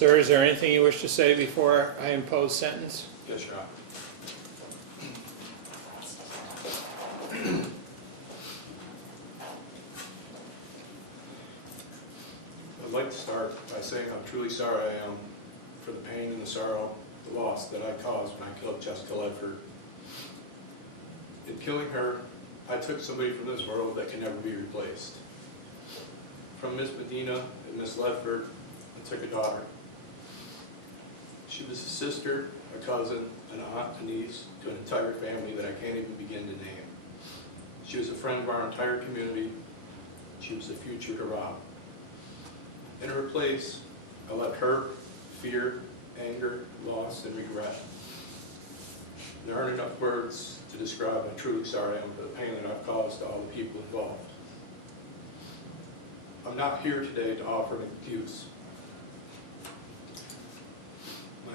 Sir, is there anything you wish to say before I impose sentence? Yes, Your Honor. I'd like to start by saying how truly sorry I am for the pain and the sorrow, the loss that I caused when I killed Jessica Ledford. In killing her, I took somebody from this world that can never be replaced. From Miss Medina and Miss Ledford, I took a daughter. She was a sister, a cousin, an aunt, a niece to an entire family that I can't even begin to name. She was a friend of our entire community. She was the future to Rob. In her place, I let hurt, fear, anger, loss, and regret. There aren't enough words to describe how truly sorry I am for the pain that I've caused to all the people involved. I'm not here today to offer an excuse.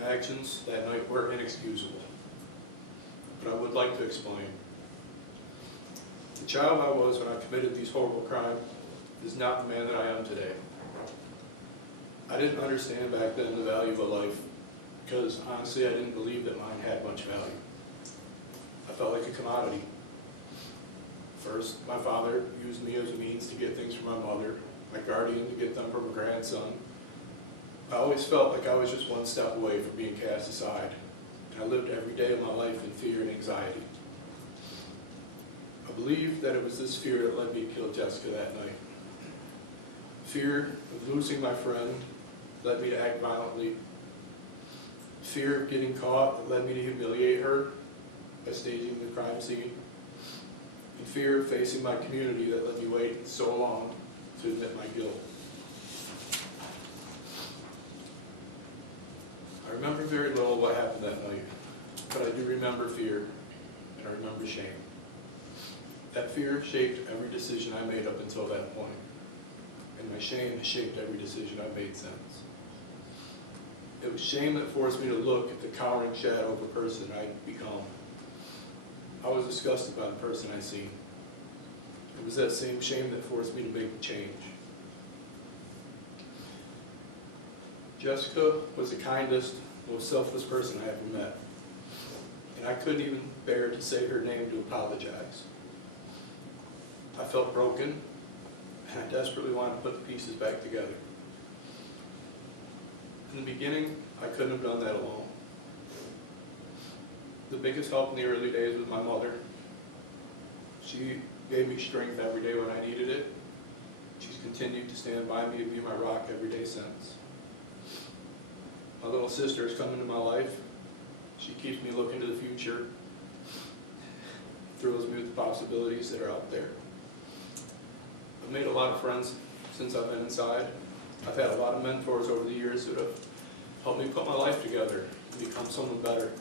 My actions that night were inexcusable, but I would like to explain. The child I was when I committed these horrible crimes is not the man that I am today. I didn't understand back then the value of a life because honestly I didn't believe that mine had much value. I felt like a commodity. First, my father used me as a means to get things from my mother, my guardian to get them from a grandson. I always felt like I was just one step away from being cast aside, and I lived every day of my life in fear and anxiety. I believe that it was this fear that led me to kill Jessica that night. Fear of losing my friend led me to act violently. Fear of getting caught that led me to humiliate her by staging the crime scene. And fear of facing my community that let me wait so long to admit my guilt. I remember very little of what happened that night, but I do remember fear, and I remember shame. That fear shaped every decision I made up until that point, and my shame has shaped every decision I've made since. It was shame that forced me to look at the cowering shadow of the person I'd become. I was disgusted by the person I seen. It was that same shame that forced me to make the change. Jessica was the kindest, most selfless person I ever met, and I couldn't even bear to say her name to apologize. I felt broken, and I desperately wanted to put the pieces back together. In the beginning, I couldn't have done that alone. The biggest help in the early days was my mother. She gave me strength every day when I needed it. She's continued to stand by me and be my rock every day since. My little sister has come into my life. She keeps me looking to the future, thrills me with the possibilities that are out there. I've made a lot of friends since I've been inside. I've had a lot of mentors over the years that have helped me put my life together and become someone better.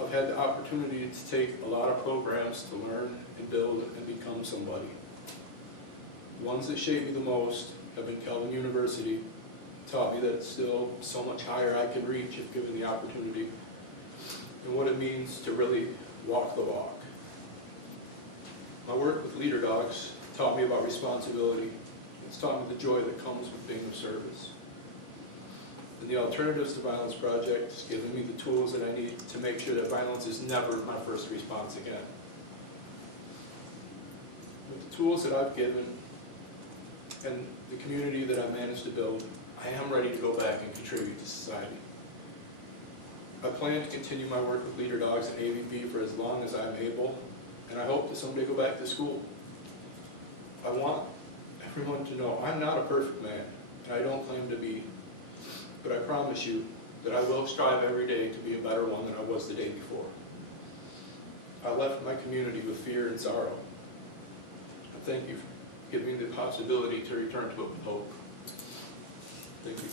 I've had the opportunity to take a lot of programs to learn and build and become somebody. The ones that shaped me the most have been Kelvin University, taught me that it's still so much higher I can reach if given the opportunity, and what it means to really walk the walk. My work with Leader Dogs taught me about responsibility. It's taught me the joy that comes with being of service. And the Alternatives to Violence Project has given me the tools that I need to make sure that violence is never my first response again. With the tools that I've given and the community that I've managed to build, I am ready to go back and contribute to society. I plan to continue my work with Leader Dogs and AVP for as long as I'm able, and I hope to someday go back to school. I want everyone to know I'm not a perfect man, and I don't claim to be, but I promise you that I will strive every day to be a better one than I was the day before. I left my community with fear and sorrow. I thank you for giving me the possibility to return to it with hope. Thank you.